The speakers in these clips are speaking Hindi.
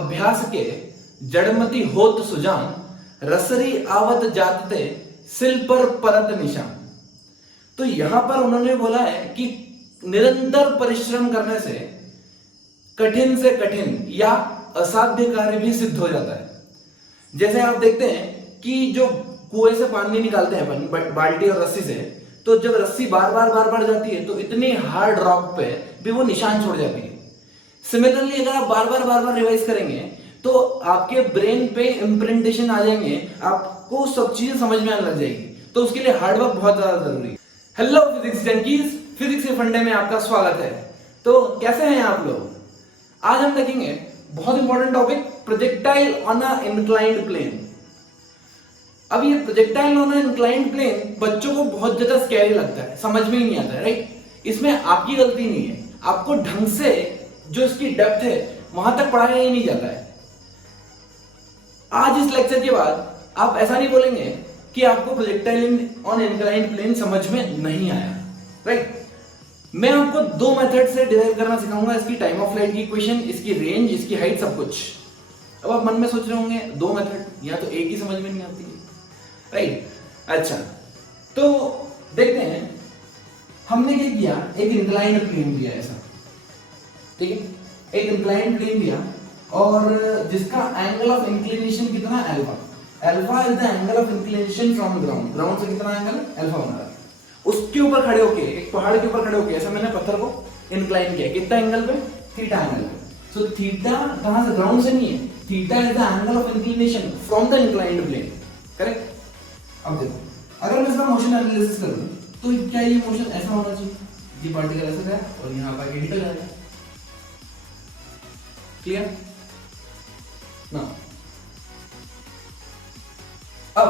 अभ्यास के जड़मति होत सुजान रसरी आवत जातते सिल पर परत निशान। तो यहां पर उन्होंने बोला है कि निरंतर परिश्रम करने से कठिन से कठिन या असाध्य कार्य भी सिद्ध हो जाता है। जैसे आप देखते हैं कि जो कुएं से पानी निकालते हैं अपन बाल्टी और रस्सी से, तो जब रस्सी बार बार जाती है तो इतनी हार्ड रॉक पे भी वो निशान छोड़ जाती है। सिमिलरली अगर आप बार बार रिवाइज करेंगे तो आपके ब्रेन पे इम्प्रिंटेशन आ जाएंगे, आपको सब चीजें समझ में आने लग जाएगी। तो उसके लिए हार्डवर्क बहुत ज्यादा जरूरी है। हेलो फिजिक्स जंकीज, फिजिक्स के फंडे में आपका स्वागत है। तो कैसे हैं आप लोग? आज हम देखेंगे बहुत important topic, projectile on a inclined plane. अब ये projectile on a inclined plane बच्चों को बहुत ज्यादा स्कैरी लगता है, समझ में ही नहीं आता है, राइट? इसमें आपकी गलती नहीं है, आपको ढंग से जो इसकी डेप्थ है वहां तक पढ़ाया ही नहीं जाता है। आज इस लेक्चर के बाद आप ऐसा नहीं बोलेंगे कि आपको प्रोजेक्टाइल ऑन इंक्लाइंड प्लेन समझ में नहीं आया, राइट? मैं आपको दो मेथड से डिराइव करना सिखाऊंगा, इसकी टाइम ऑफ फ्लाइट की इक्वेशन, इसकी रेंज, इसकी हाइट, सब कुछ। अब आप मन में सोच रहे होंगे दो मेथड, या तो एक ही समझ में नहीं आती है, राइट? अच्छा, तो देखते हैं हमने क्या किया। एक इंक्लाइंड प्लेन दिया ऐसा, ठीक है, एक इंक्लाइंड प्लेन दिया और जिसका एंगल ऑफ इंक्लिनेशन कितना, alpha. Alpha is the angle of inclination from ground. Ground से कितना एंगल, अल्फा बना रहा है। उसके ऊपर खड़े होके, एक पहाड़ के ऊपर खड़े होके ऐसा मैंने पत्थर को इंक्लाइन किया, कितना एंगल पे, थीटा एंगल पे। सो थीटा कहां से, ग्राउंड से नहीं है, theta is the angle of inclination from the inclined plane, correct? अब देखो, अगर मैं इसका मोशन एनालिसिस करूं तो क्या ये मोशन ऐसा होना चाहिए, ये पार्टिकल ऐसे गया और यहां पर ये निकल जाएगा, क्लियर ना? अब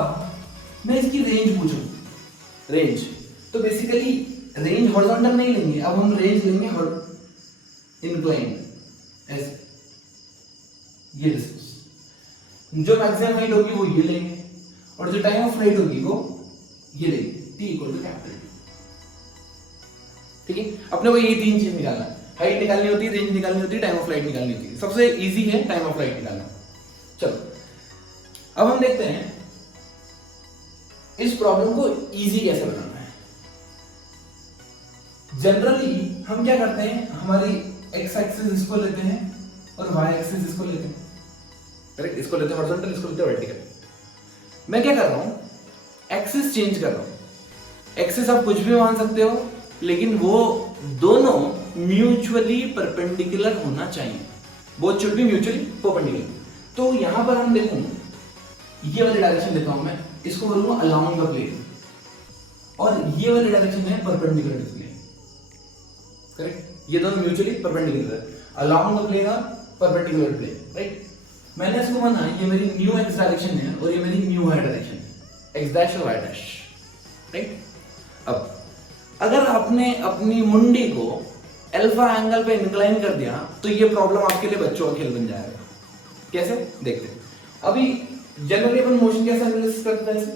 मैं इसकी रेंज पूछूं, रेंज, तो बेसिकली रेंज हॉरिजॉन्टल नहीं लेंगे, अब हम रेंज लेंगे इंक्लाइंड, ऐसे ये डिस्टेंस। जो मैक्सिमम हाइट होगी वो ये लेंगे और जो टाइम ऑफ फ्लाइट होगी वो ये लेंगे, t equal to capital T, ठीक है? अपने को ये तीन चीज निकालना है, हाइट निकालनी होती है, रेंज निकालनी होती है, टाइम ऑफ फ्लाइट निकालनी होती है। सबसे इजी है टाइम ऑफ फ्लाइट निकालना। चलो अब हम देखते हैं इस प्रॉब्लम को इजी कैसे बनाना है। जनरली हम क्या करते हैं, हमारी एक्स एक्सिस इसको लेते हैं और वाई एक्सिस इसको लेते हैं, करेक्ट? इसको लेते हैं हॉरिजॉन्टल, इसको लेते हैं वर्टिकल। मैं क्या कर रहा हूं, एक्सिस चेंज कर रहा हूं। एक्सिस आप कुछ भी मान सकते हो, लेकिन वो दोनों म्यूचुअली परपेंडिकुलर होना चाहिए, both should be mutually perpendicular. तो यहां पर हम देखूं, ये वाली डायरेक्शन लेता हूं मैं, इसको बोलूंगा अलोंग द प्लेन, और ये वाली डायरेक्शन है परपेंडिकुलर टू प्लेन, करेक्ट? ये दोनों म्यूचुअली परपेंडिकुलर है, अलोंग द प्लेन और परपेंडिकुलर प्लेन, राइट? मैंने इसको माना ये मेरी न्यू एक्स डायरेक्शन है और ये मेरी न्यू वाई डायरेक्शन है, एक्स डैश और वाई डैश, राइट? अब अगर आपने अपनी मुंडी को अल्फा एंगल पे इंक्लाइन कर दिया तो ये प्रॉब्लम आपके लिए बच्चों का खेल बन जाएगा। कैसे, देखते हैं। अभी जनरली अपन मोशन कैसे एनालिसिस करते हैं,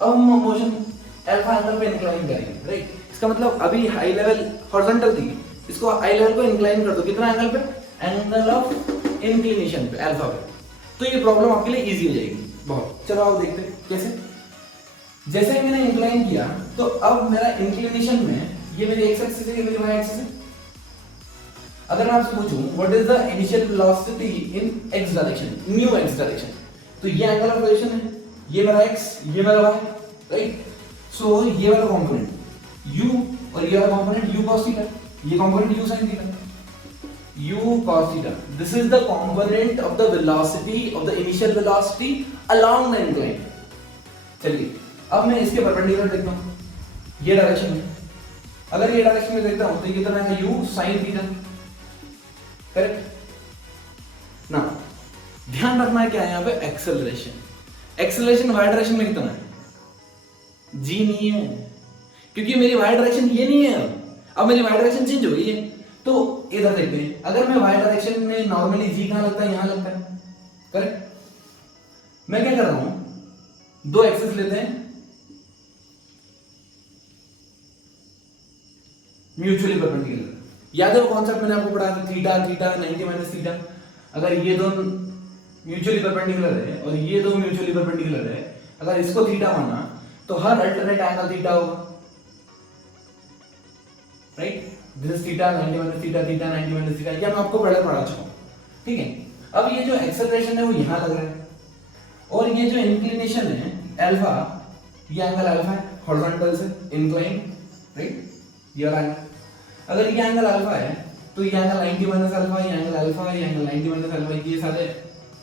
अब हम मोशन अल्फा एंगल पे इंक्लाइन करेंगे, राइट? इसका मतलब अभी हाई लेवल हॉरिजॉन्टल थी, इसको हाई लेवल को इंक्लाइन कर दो, कितना एंगल पे, एंगल ऑफ इंक्लिनेशन पे, अल्फा पे। तो ये प्रॉब्लम आपके लिए इजी हो जाएगी बहुत। चलो आओ देखते हैं कैसे। जैसे ही मैंने इंक्लाइन किया तो अब मेरा इंक्लिनेशन में ये मेरी एक्स एक्सिस है, ये मेरी वाई एक्सिस है। अगर मैं आपसे पूछूं what is the initial velocity in x direction, new x direction, तो ये एंगल ऑफ रोटेशन है, ये मेरा एक्स, ये मेरा वाई, राइट? सो ये वाला कंपोनेंट u और ये वाला कंपोनेंट u cos थीटा, ये component u sin theta, u cos theta. This is the component of the velocity of the initial velocity along the incline. चलिए अब मैं इसके परपेंडिकुलर देखता हूं, ये डायरेक्शन में, अगर ये डायरेक्शन में देखता हूं तो ये कितना है, u sin थीटा, करेक्ट ना? ध्यान रखना है क्या है यहाँ पे, एक्सेलरेशन। एक्सेलरेशन वाई डायरेक्शन में कितना है, g नहीं है, क्योंकि मेरी वाई डायरेक्शन ये नहीं है। अब मेरी वाई डायरेक्शन चेंज हो गई है, तो इधर देखते हैं। अगर मैं वाई डायरेक्शन में नॉर्मली g कहां लगता है, यहां लगता है, करेक्ट? मैं क्या कर रहा हूं, दो एक्सिस लेते हैं, म्यूचुअली परपेंडिकुलर। याद है वो कॉन्सेप्ट मैंने आपको पढ़ाया था, थीटा थीटा 90 माइनस थीटा। अगर ये दोनों म्यूचुअली परपेंडिकुलर है और ये दो म्यूचुअली परपेंडिकुलर है, अगर इसको थीटा माना तो हर अल्टरनेट एंगल थीटा होगा, right? This is theta 90 minus theta, theta 90 minus theta, क्या मैं आपको पहले पढ़ा चुका हूं, ठीक है? अब ये जो एक्सेलरेशन है वो यहां लग रहा है और ये जो इंक्लिनेशन है अल्फा, ये एंगल अल्फा है हॉरिजॉन्टल से इंक्लाइन, राइट? ये वाला एंगल, अगर ये एंगल अल्फा है तो ये एंगल 90 माइनस अल्फा, ये एंगल अल्फा, ये एंगल 90 माइनस अल्फा, ये सारे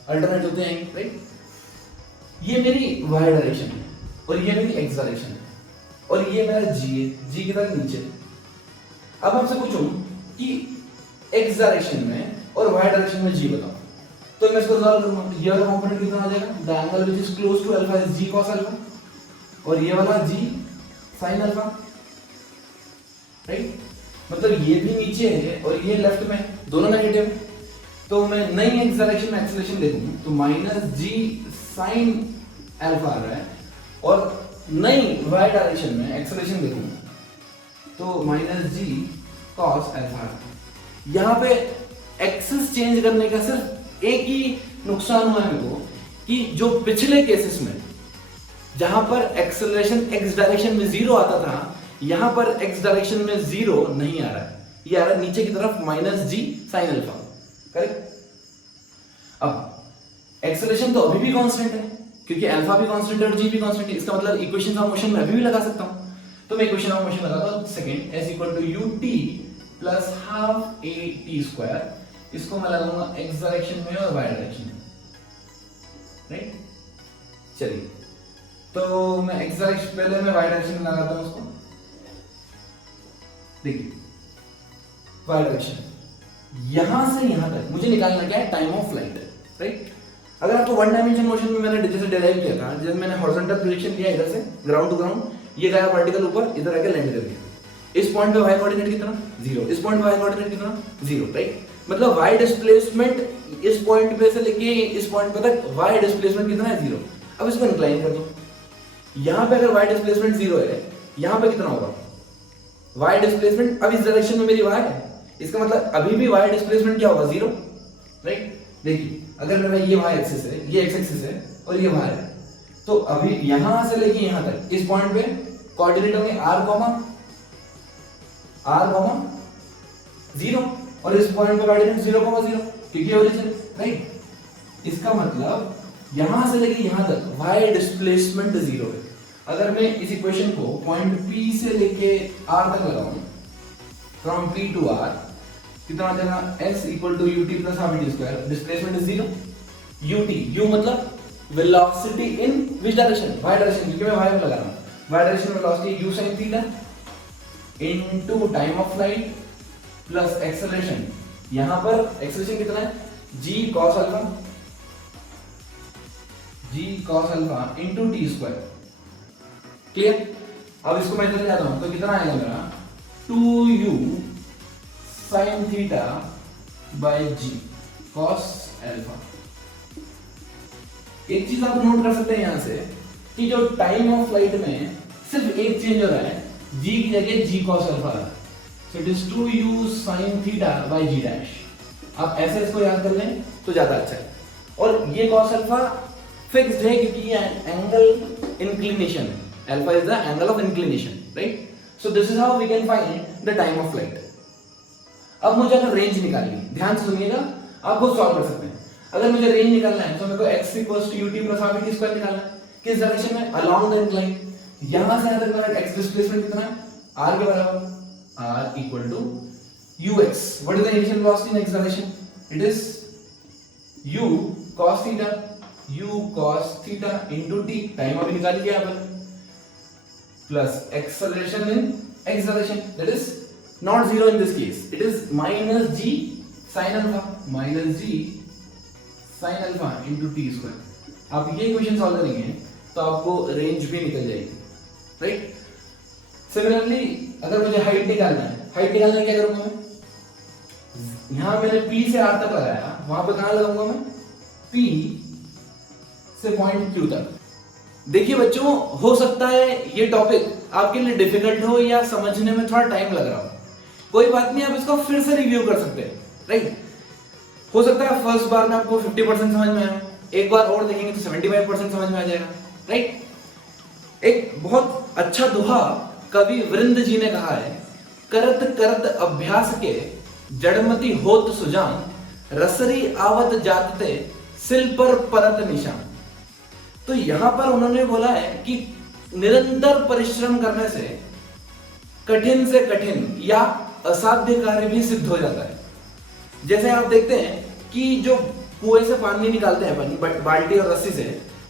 अल्टरनेट होते हैं, राइट? ये मेरी y डायरेक्शन है और ये मेरी x डायरेक्शन है और ये मेरा g है, g की तरफ नीचे। अब आपसे पूछूं कि x डायरेक्शन में और y डायरेक्शन में g बताओ, तो मैं इसको सॉल्व करूंगा। ये वाला कंपोनेंट कितना आ जाएगा? The angle which is close to alpha is g cos alpha और ये वाला g sin अल्फा, राइट? मतलब ये भी नीचे है और ये लेफ्ट में, दोनों नेगेटिव है। तो मैं नई x डायरेक्शन में एक्सेलरेशन देखूं तो माइनस g sin अल्फा आ रहा है और नई y डायरेक्शन में एक्सेलरेशन देखूं तो माइनस g cos अल्फा आ रहा है। यहाँ पे एक्सिस चेंज करने का सिर्फ एक ही नुकसान हुआ है मेरे को कि जो पिछले केसेस में जहां पर एक्सेलरेशन x डायरेक्शन में 0 आता था, यहां पर x डायरेक्शन में 0 नहीं आ रहा है, ये आ रहा है नीचे की तरफ minus g sin alpha, correct? अब एक्सेलरेशन तो अभी भी कांस्टेंट है क्योंकि अल्फा भी कांस्टेंट है और g भी कांस्टेंट है, इसका मतलब इक्वेशन ऑफ मोशन में अभी भी लगा सकता हूं। तो मैं इक्वेशन ऑफ मोशन लगाता हूं, second s equal to ut plus half at square, इसको मैं लगाऊंगा x डायरेक्शन में और y डायरेक्शन में, राइट? चलिए, तो मैं x डायरेक्शन, पहले मैं y डायरेक्शन में लगाता हूं उसको, देखिए y डायरेक्शन यहां से यहां तक मुझे निकालना क्या है? Time of flight, right? अगर आपको वन डायमेंशन मोशन में मैंने जैसे डिराइव किया था, जैसे मैंने हॉरिजॉन्टल प्रोजेक्शन लिया इधर से ग्राउंड टू ग्राउंड, ये गया वर्टिकल ऊपर, इधर आके लैंड कर गया, इस पॉइंट पे y कोऑर्डिनेट कितना? 0, इस पॉइंट पे y कोऑर्डिनेट कितना? 0, राइट? मतलब y डिस्प्लेसमेंट इस पॉइंट पे से लेके इस पॉइंट पे तक y डिस्प्लेसमेंट कितना है? 0। अब इसको इंक्लाइन कर दो, यहां पे अगर y डिस्प्लेसमेंट 0 है, यहां पे कितना होगा? y डिस्प्लेसमेंट, अब इस डायरेक्शन में मेरी y है, इसका मतलब अभी भी y डिस्प्लेसमेंट क्या होगा? 0, राइट? देखिए, अगर मेरा ये y एक्सिस है, ये x एक्सिस है और ये y है, तो अभी यहां से लेके यहां तक इस पॉइंट पे कोऑर्डिनेट होंगे r, r, 0 और इस पॉइंट पे कोऑर्डिनेट 0, 0 क्योंकि ओरिजिन, राइट? इसका मतलब यहां से लेके यहां तक y डिस्प्लेसमेंट 0 है। अगर मैं इस इक्वेशन को पॉइंट P से लेके R तक लगाऊं, फ्रॉम P टू R, कितना आ जाएगा? s equal to ut plus half at square, displacement is 0, ut, u मतलब velocity in which direction? y direction, क्योंकि मैं y में लगा रहा हूं, y डायरेक्शन में velocity u sin theta into time of flight plus acceleration, यहां पर एक्सेलरेशन कितना है? g cos alpha, g cos alpha into t square, clear? अब इसको मैं इधर ले आता हूं तो कितना आएगा मेरा? 2u sin theta by g cos alpha. एक चीज आप नोट कर सकते हैं यहां से कि जो टाइम ऑफ फ्लाइट में सिर्फ एक चेंज हो रहा है, g की जगह g cos अल्फा आ रहा है, so it is 2u sin theta by g dash. आप ऐसे इसको याद कर लें तो ज्यादा अच्छा है। और ये cos अल्फा फिक्स्ड है क्योंकि ये एंगल इंक्लिनेशन है, alpha is the angle of inclination, right? So this is how we can find the time of flight. अब मुझे अगर रेंज निकालनी है, ध्यान से सुनिएगा, आप खुद सॉल्व कर सकते हैं। अगर मुझे रेंज निकालना है तो मेरे को x ut plus half at square निकालना है, किस डायरेक्शन में? Along the incline. यहां से यहां तक मेरा x डिस्प्लेसमेंट कितना है? r के बराबर, r equal to ux, what is the initial velocity in x direction? It is u cos theta, u cos theta into t, time अभी निकाल लिया यहां पर, plus acceleration in x direction, that is not 0 in this case, it is minus g sin alpha, minus g sin alpha into t square। आप ये इक्वेशन सॉल्व करेंगे तो आपको रेंज भी निकल जाएगी, राइट? सिमिलरली अगर मुझे हाइट निकालना है, हाइट निकालने क्या करूंगा मैं? यहां मैंने P से R तक लगाया, वहां पे कहां लगाऊंगा मैं? P से पॉइंट Q तक। देखिए बच्चों, हो सकता है ये टॉपिक आपके लिए डिफिकल्ट हो या समझने में थोड़ा टाइम लग रहा हो, कोई बात नहीं, आप इसको फिर से रिव्यू कर सकते हैं, राइट? हो सकता है फर्स्ट बार में आपको 50% समझ में आए, एक बार और देखेंगे तो 75% समझ में आ जाएगा, राइट। एक बहुत अच्छा दोहा कवि वृंद जी ने कहा है, करत करत अभ्यास के जड़मति होत सुजान, रसरी आवत जातते सिल पर परत निशान। तो यहां पर उन्होंने बोला है कि निरंतर परिश्रम करने से कठिन से कठिन या असाध्य कार्य भी सिद्ध हो जाता है। जैसे आप देखते हैं कि जो कुएं से पानी निकालते हैं पानी बाल्टी और रस्सी से,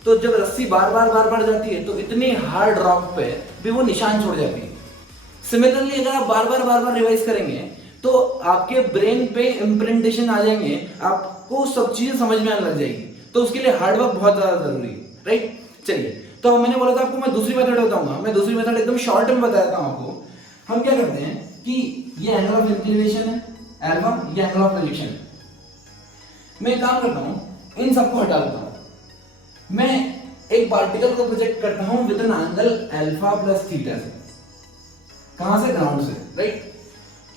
तो जब रस्सी बार बार जाती है तो इतनी हार्ड रॉक पे भी वो निशान छोड़ जाती है। सिमिलरली अगर आप बार बार रिवाइज करेंगे तो आपके ब्रेन पे इम्प्रिंटेशन आ जाएंगे, आपको सब चीजें समझ में आने लग जाएगी। तो उसके लिए हार्डवर्क बहुत ज्यादा जरूरी है, राइट। चलिए, तो मैंने बोला था आपको मैं दूसरी मेथड बताऊंगा। मैं दूसरी मेथड एकदम शॉर्ट में बताता हूं आपको। हम क्या करते हैं कि ये एंगल ऑफ इंक्लिनेशन है अल्फा, ये एंगल ऑफ प्रोजेक्शन है। मैं एक काम करता हूं, इन सबको हटा देता हूं। मैं एक पार्टिकल को प्रोजेक्ट करता हूं with an angle alpha plus theta से। कहां से? ग्राउंड से, राइट।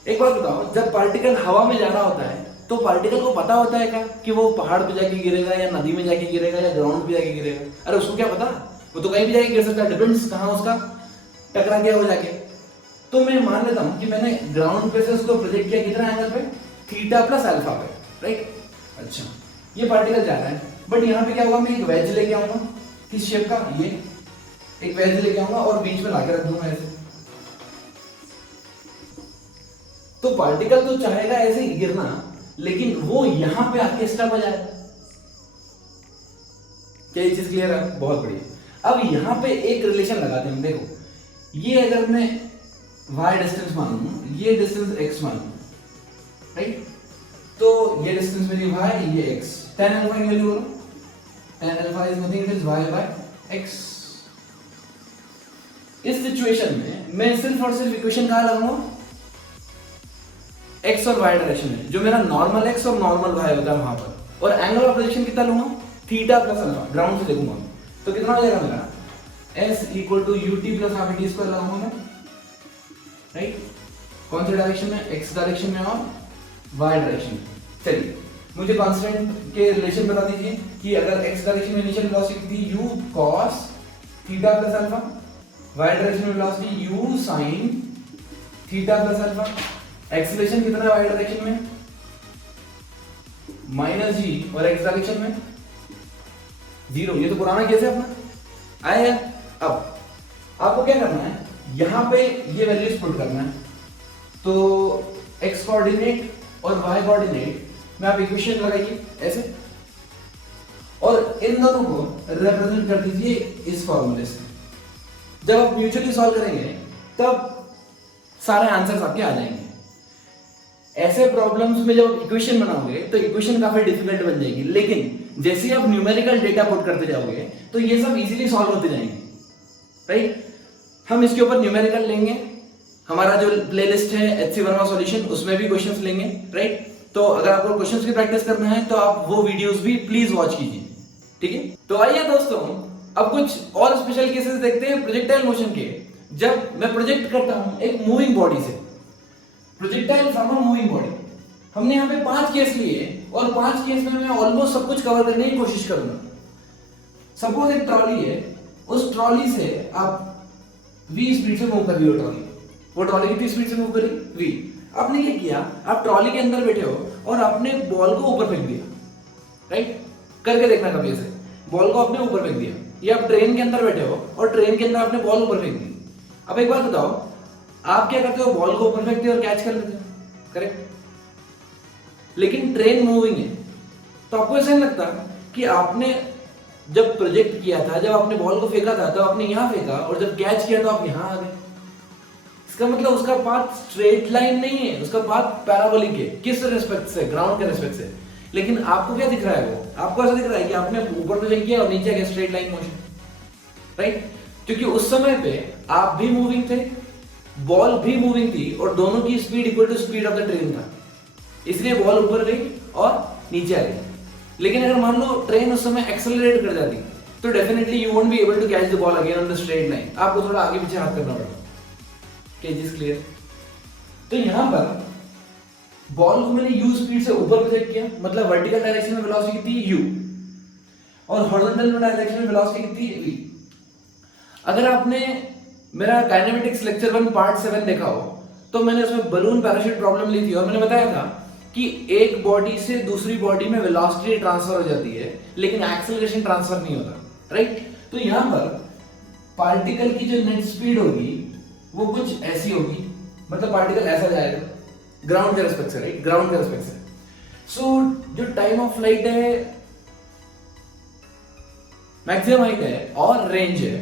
एक बात बताओ, जब पार्टिकल हवा में जा रहा होता है तो पार्टिकल को पता होता है क्या कि वो पहाड़ पे जाके गिरेगा या नदी में जाके गिरेगा या ग्राउंड पे जाके गिरेगा? अरे उसको क्या पता, वो तो कहीं भी जाके गिर सकता है, डिपेंड्स कहां उसका टकरा गया हो जाके। तो मैं मान लेता हूं कि मैंने ग्राउंड पे से उसको प्रोजेक्ट किया कितना एंगल पे? थीटा प्लस अल्फा पे, राइट। अच्छा, ये पार्टिकल जा रहा है, बट यहाँ पे क्या होगा, मैं एक वेज लेके आऊंगा। किस शेप का? ये एक वेज लेके आऊंगा और बीच में लाके रख दूंगा ऐसे। तो पार्टिकल तो चाहेगा ऐसे ही गिरना, लेकिन वो यहां पे आके स्टक हो जाएगा। क्या ये चीज क्लियर है? बहुत बढ़िया। अब यहां पे एक रिलेशन लगाते हैं। देखो, ये अगर मैं y डिस्टेंस मानूं, ये डिस्टेंस x मानूं, राइट। तो ये डिस्टेंस मेरी y, ये x। tan अल्फा की वैल्यू बोलो। tan alpha is nothing, it is y by x। इस सिचुएशन में मैं सिर्फ और सिर्फ इक्वेशन कहां लगाऊंगा? x और y डायरेक्शन में, जो मेरा नॉर्मल x और नॉर्मल y होता है वहां पर। और एंगल ऑफ प्रोजेक्शन कितना लूंगा? थीटा प्लस अल्फा, ग्राउंड से देखूंगा। तो कितना हो जाएगा मेरा? s equal to ut plus half t square लगाऊंगा मैं, राइट। कौन से डायरेक्शन में? x डायरेक्शन में और y डायरेक्शन में। चलिए, मुझे कांस्टेंट के रिलेशन बता दीजिए कि अगर x डायरेक्शन में इनिशियल वेलोसिटी थी u cos theta plus alpha, y direction में velocity u sin theta plus alpha, acceleration कितना है y डायरेक्शन में? माइनस जी, और x डायरेक्शन में 0। ये तो पुराना केस है अपना, आया। अब आपको क्या करना है, यहां पे ये वैल्यूज पुट करना है। तो x कोऑर्डिनेट और y कोऑर्डिनेट में आप इक्वेशन लगाइए ऐसे, और इन दोनों को रिप्रेजेंट कर दीजिए इस फॉर्मूले से। जब आप म्यूचुअली सॉल्व करेंगे तब सारे आंसर्स आपके आ जाएंगे। ऐसे प्रॉब्लम्स में जब इक्वेशन बनाओगे तो इक्वेशन काफी डिफिकल्ट बन जाएगी, लेकिन जैसे ही आप न्यूमेरिकल डेटा पुट करते जाओगे तो ये सब इजीली सॉल्व होते जाएंगे, राइट। हम इसके ऊपर न्यूमेरिकल लेंगे, हमारा जो प्लेलिस्ट है HC वर्मा सॉल्यूशन, उसमें भी क्वेश्चंस लेंगे, राइट। तो अगर आपको क्वेश्चंस की प्रैक्टिस करना है तो आप वो वीडियोस भी प्लीज वॉच कीजिए, ठीक है। तो आइए दोस्तों, अब कुछ और स्पेशल केसेस देखते हैं प्रोजेक्टाइल मोशन के। जब मैं प्रोजेक्ट करता हूं एक मूविंग बॉडी से, projectile from a moving body. हमने यहाँ पे 5 केस लिए और 5 केस में मैं ऑलमोस्ट सब कुछ कवर करने की कोशिश करूंगा। सपोज एक ट्रॉली है, उस ट्रॉली से आप v स्पीड से मूव कर रही हो ट्रॉली। वो ट्रॉली कितनी स्पीड से मूव करी? v। आपने क्या किया, आप ट्रॉली के अंदर बैठे हो और आपने बॉल को ऊपर फेंक दिया, राइट। करके देखना कभी ऐसे, बॉल को आपने ऊपर फेंक दिया। या आप ट्रेन के अंदर बैठे हो और ट्रेन के अंदर आपने बॉल ऊपर फेंक दी। अब एक बात बताओ, आप क्या करते हो? बॉल को ऊपर फेंकते हो और कैच कर लेते हो, करेक्ट। लेकिन ट्रेन मूविंग है, तो आपको ऐसा नहीं लगता कि आपने जब प्रोजेक्ट किया था, जब आपने बॉल को फेंका था तो आपने यहां फेंका, और जब कैच किया तो आप यहां आ गए। इसका मतलब उसका पाथ स्ट्रेट लाइन नहीं है, उसका पाथ पैराबोलिक है। किस रेस्पेक्ट से? ग्राउंड के रेस्पेक्ट से। लेकिन आपको क्या दिख रहा है? वो आपको ऐसा दिख रहा है कि आपने ऊपर पे फेंक किया और नीचे आ गया, स्ट्रेट लाइन मोशन, राइट। क्योंकि उस समय पे आप भी मूविंग थे, बॉल भी मूविंग थी, और दोनों की speed equal to speed of the train था, इसलिए बॉल ऊपर गई और नीचे आ गई। लेकिन अगर मान लो ट्रेन उस समय एक्सेलरेट कर जाती तो definitely you won't be able to catch the ball again on the straight line. आपको थोड़ा आगे पीछे हाथ करना पड़ेगा। क्या चीज क्लियर? तो यहां पर बॉल को मैंने u स्पीड से ऊपर प्रोजेक्ट किया, मतलब वर्टिकल डायरेक्शन में वेलोसिटी थी u, और हॉरिजॉन्टल डायरेक्शन में वेलोसिटी कितनी है v। अगर आपने मेरा काइनेमेटिक्स लेक्चर 1 पार्ट 7 देखा हो तो मैंने उसमें बलून पैराशूट प्रॉब्लम ली थी और मैंने बताया था कि एक बॉडी से दूसरी बॉडी में वेलोसिटी ट्रांसफर हो जाती है लेकिन एक्सेलरेशन ट्रांसफर नहीं होता, राइट। तो यहां पर पार्टिकल की जो नेट स्पीड होगी वो कुछ ऐसी होगी, मतलब पार्टिकल ऐसा जाएगा ग्राउंड के रिस्पेक्ट से, राइट, ग्राउंड के रिस्पेक्ट से। सो जो टाइम ऑफ फ्लाइट है, मैक्सिमम हाइट है और रेंज है,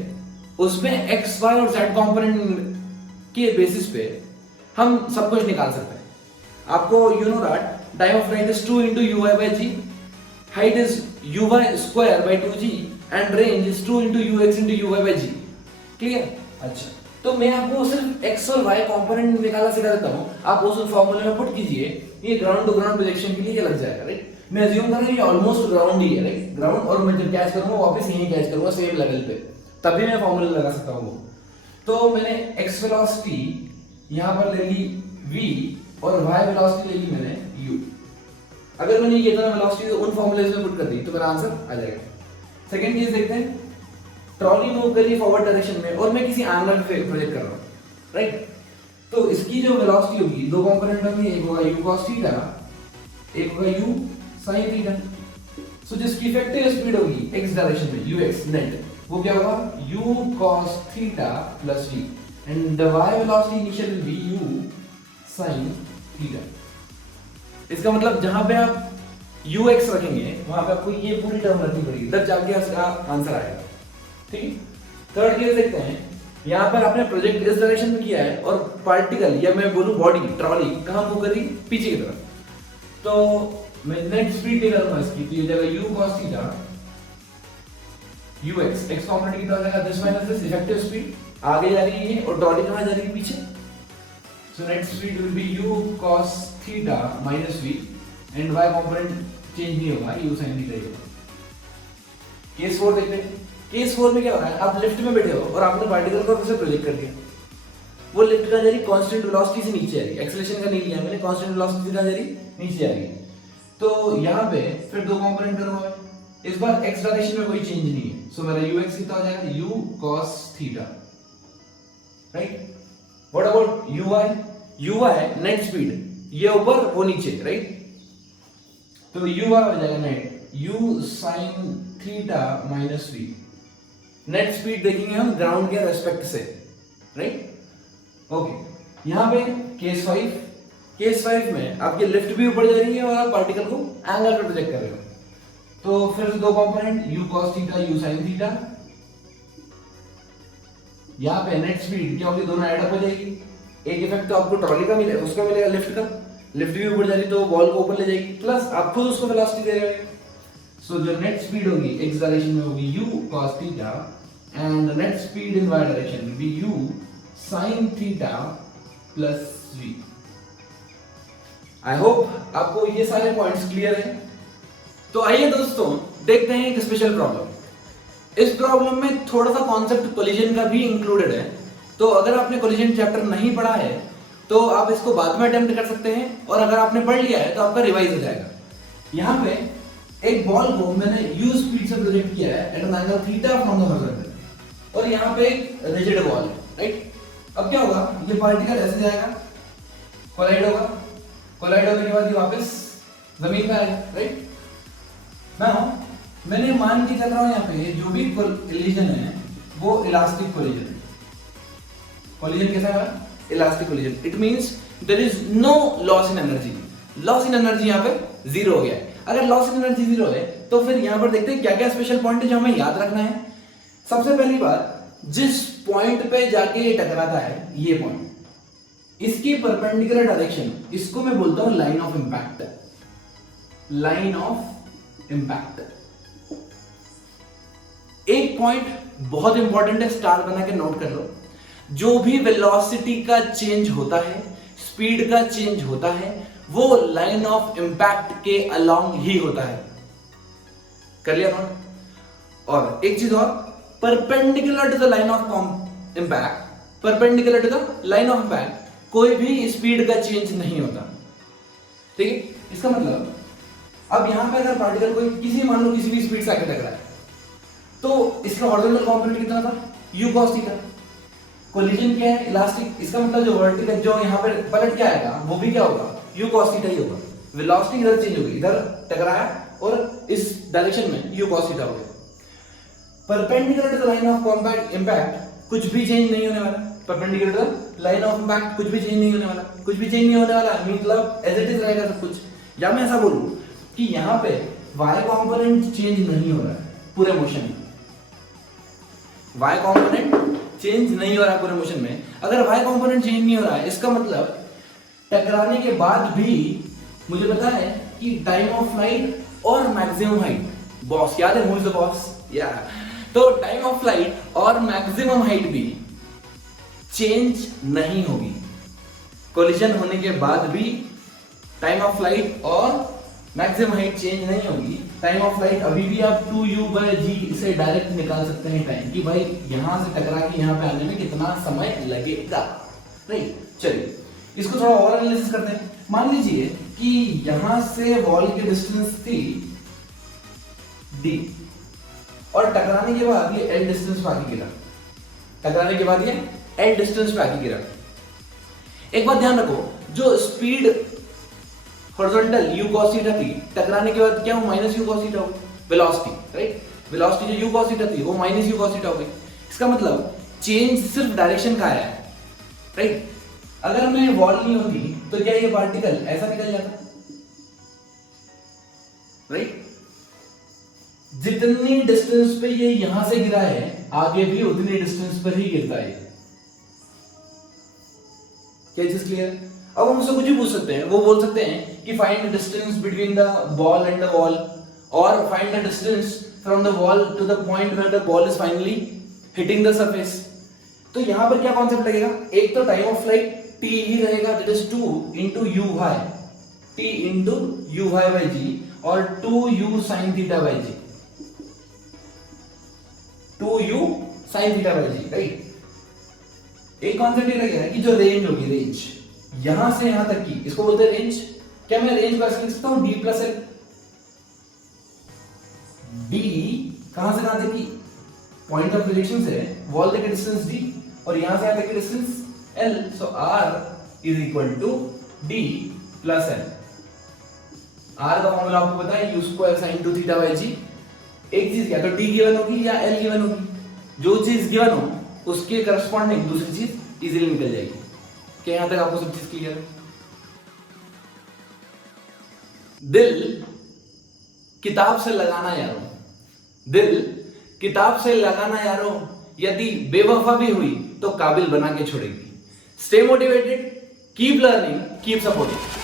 उसमें एक्स वाई और जेड कंपोनेंट के बेसिस पे हम सब कुछ निकाल सकते हैं। आपको you know that time of flight is 2 into uy by g, height is uy square by 2g and range is 2 into ux into uy by g। Clear? अच्छा, तो मैं आपको सिर्फ x और y कंपोनेंट निकालना सिखा देता हूं, आप उस फॉर्मूले में पुट कीजिए, ये ग्राउंड टू ग्राउंड प्रोजेक्शन के लिए ये लग जाएगा, राइट। मैं अज्यूम कर रहा हूं ये ऑलमोस्ट ग्राउंड ही है, राइट, ग्राउंड, और मैं जब कैच करूंगा वापस यहीं कैच करूंगा सेम लेवल पे, तभी मैं फॉर्मूला लगा सकता हूं वो। तो मैंने x वेलोसिटी यहां पर ले ली v और y वेलोसिटी ले ली मैंने u। अगर मैंने ये दोनों वेलोसिटी उन फॉर्मूलेज में पुट कर दी तो मेरा आंसर आ जाएगा। सेकंड केस देखते हैं, ट्रॉली मूव कर रही फॉरवर्ड डायरेक्शन में और मैं किसी एंगल पे प्रोजेक्ट कर रहा हूं, राइट। तो इसकी जो वेलोसिटी होगी दो कंपोनेंट होंगे, एक होगा u cos थीटा, एक होगा u sin थीटा। सो जिसकी इफेक्टिव स्पीड होगी x डायरेक्शन में ux नेट, वो क्या होगा u cos theta plus v and the y velocity initial will be u sin theta. इसका मतलब जहां पे आप ux रखेंगे वहां पे आपको ये पूरी टर्म रखनी पड़ेगी, तब जाके इसका आंसर आएगा, ठीक है। थर्ड केस देखते हैं, यहां पर आपने प्रोजेक्ट इस डायरेक्शन में किया है और पार्टिकल या मैं बोलूं बॉडी ट्रॉली कहां मूव कर रही, पीछे की तरफ। तो मैं नेट स्पीड ले करूंगा इसकी, तो ये जाएगा u cos theta ux, x component कितना हो जाएगा this minus this, effective speed आगे जा रही है और ट्रॉली कहां जा रही है, पीछे। So net speed will be u cos theta minus v and y component change नहीं होगा, u sin थीटा ही होगा। केस 4 देखते हैं। केस 4 में क्या हो रहा है, आप लिफ्ट में बैठे हो और आपने पार्टिकल को कैसे प्रोजेक्ट कर दिया, वो लिफ्ट का जा रही कांस्टेंट वेलोसिटी से नीचे आ रही है, एक्सेलरेशन का नहीं लिया मैंने, कांस्टेंट वेलोसिटी का जा रही नीचे आ रही है। तो यहाँ पे फिर दो कंपोनेंट करूंगा, इस बार x डायरेक्शन में कोई चेंज नहीं है, सो मेरा ux कितना हो जाएगा u cos theta, right. What about uy net speed, ये ऊपर वो नीचे, राइट। तो uy हो जाएगा net u sin theta minus v। Net speed देखेंगे हम ग्राउंड के रेस्पेक्ट से, राइट। ओके, यहां पे केस 5 में आपकी लिफ्ट भी ऊपर जा रही है और आप पार्टिकल को एंगल पे प्रोजेक्ट कर रहे हो। तो फिर दो component u cos theta u sin theta, यहां पे नेट स्पीड क्या होगी, दोनों ऐड अप हो जाएगी। एक इफेक्ट तो आपको ट्रॉली का मिलेगा, उसका मिलेगा लिफ्ट का, लिफ्ट भी ऊपर जा रही तो बॉल को ऊपर ले जाएगी, प्लस आप खुद उसको वेलोसिटी दे रहे हो। सो जो नेट स्पीड होगी x डायरेक्शन में होगी u cos theta and the net speed in y direction will be u sin theta plus v। I hope आपको ये सारे पॉइंट्स क्लियर हैं। तो आइए दोस्तों देखते हैं एक स्पेशल प्रॉब्लम। इस प्रॉब्लम में थोड़ा सा कॉन्सेप्ट कोलिजन का भी इंक्लूडेड है, तो अगर आपने कोलिजन चैप्टर नहीं पढ़ा है तो आप इसको बाद में अटेम्प्ट कर सकते हैं, और अगर आपने पढ़ लिया है तो आपका रिवाइज हो जाएगा। यहाँ पे एक बॉल को मैंने u स्पीड से प्रोजेक्ट किया है at an angle theta from the horizontal, और यहाँ पे एक रिजिड बॉल है, राइट। अब क्या होगा, ये पार्टिकल ऐसे जाएगा, कोलाइड होगा, कोलाइड होने के बाद ये वापस जमीन पे आएगा, राइट। मैंने मान के चल रहा हूं यहाँ पे जो भी कोलिजन है वो इलास्टिक कोलिजन है। कोलिजन कैसा है, elastic collision. It means there is no loss in energy. Loss in energy यहाँ पे जीरो हो गया है। अगर लॉस इन एनर्जी जीरो है तो फिर यहाँ पर देखते हैं क्या क्या स्पेशल पॉइंट है जो हमें याद रखना है। सबसे पहली बात, जिस पॉइंट पे जाके ये टकराता है, ये पॉइंट, इसकी परपेंडिकुलर डायरेक्शन, इसको मैं बोलता हूं line of impact. Line of impact. एक पॉइंट बहुत इंपॉर्टेंट है, स्टार बना के नोट कर लो। जो भी वेलोसिटी का चेंज होता है, स्पीड का चेंज होता है, वो लाइन ऑफ इंपैक्ट के अलोंग ही होता है। कर लिया नोट। और एक चीज और, perpendicular to the line of impact, perpendicular to the line of impact कोई भी स्पीड का चेंज नहीं होता, ठीक है। इसका मतलब अब यहां पे अगर पार्टिकल कोई किसी मान लो किसी भी स्पीड से आके टकरा है, तो इसका हॉरिजॉन्टल कंपोनेंट कितना था, u cos थीटा। कोलिजन क्या है, इलास्टिक, इसका मतलब जो वर्टिकल जो यहाँ पर पलट क्या आएगा वो भी क्या होगा, u cos थीटा ही होगा। वेलोसिटी इधर चेंज होगी, इधर टकराया और इस डायरेक्शन में u cos थीटा हो गया। Perpendicular to the line of compact impact कुछ भी चेंज नहीं होने वाला, perpendicular to the line of impact कुछ भी चेंज नहीं होने वाला, कुछ भी चेंज नहीं होने वाला मतलब एज इट इज रहेगा सब कुछ। या मैं ऐसा बोलूं कि यहाँ पे y कंपोनेंट चेंज नहीं हो रहा है पूरे मोशन में, y कंपोनेंट चेंज नहीं हो रहा है पूरे मोशन में। अगर y कंपोनेंट चेंज नहीं हो रहा है इसका मतलब टकराने के बाद भी मुझे पता है कि टाइम ऑफ फ्लाइट और मैक्सिमम हाइट, बॉस याद है, हु इज द बॉस, या तो टाइम ऑफ फ्लाइट और मैक्सिमम हाइट भी चेंज नहीं होगी। कोलिजन होने के बाद भी टाइम ऑफ फ्लाइट और मैक्सिमम हाइट चेंज नहीं होगी। टाइम ऑफ फ्लाइट अभी भी आप 2u/g से डायरेक्ट निकाल सकते हैं टाइम कि भाई यहां से टकरा के यहां पे आने में कितना समय लगेगा, राइट। चलिए इसको थोड़ा और एनालिसिस करते हैं। मान लीजिए कि यहां से वॉल की डिस्टेंस थी d और टकराने के बाद ये l डिस्टेंस पे आके गिरा, टकराने के बाद ये l डिस्टेंस पे आके गिरा। एक बात ध्यान रखो, जो speed horizontal u cos theta थी, टकराने के बाद क्या हो, माइनस u cos थीटा हो गई। वेलोसिटी, राइट, वेलोसिटी जो u cos थीटा थी वो माइनस u cos थीटा हो गई। इसका मतलब चेंज सिर्फ डायरेक्शन का आया है, राइट। अगर मैं वॉल नहीं होती तो क्या ये पार्टिकल ऐसा निकल जाता, राइट। जितनी डिस्टेंस पे ये यहां से गिरा है आगे भी उतनी डिस्टेंस पर ही गिरता है। क्या चीज क्लियर? अब हम उससे कुछ भी पूछ सकते हैं, वो बोल सकते हैं कि find the distance between the ball and the wall और find the distance from the wall to the point where the ball is finally hitting the surface. तो यहां पर क्या कॉन्सेप्ट लगेगा, एक तो टाइम ऑफ फ्लाइट t ही रहेगा, that is 2 into u/y, t into u/g और 2u sin theta by g, 2u sin theta by g, right. एक कॉन्सेप्ट ये लगेगा कि जो रेंज होगी, रेंज यहां से यहां तक की, इसको बोलते हैं रेंज। क्या मैं रेंज को ऐसे लिख सकता हूं d प्लस l, d कहां से कहां तक की, पॉइंट ऑफ डायरेक्शन से वॉल तक की डिस्टेंस d और यहां से यहां तक की distance l, so r is equal to d plus l। r का फॉर्मूला आपको पता है, u square sin 2 theta by g। एक चीज क्या तो d गिवन होगी या l गिवन होगी, जो चीज गिवन हो उसके करस्पॉन्डिंग दूसरी चीज इजीली निकल जाएगी। क्या यहां तक आपको सब चीज क्लियर है? दिल किताब से लगाना यारो, दिल किताब से लगाना यारो, यदि बेवफा भी हुई तो काबिल बना के छोड़ेगी। Stay motivated, keep learning, keep supporting.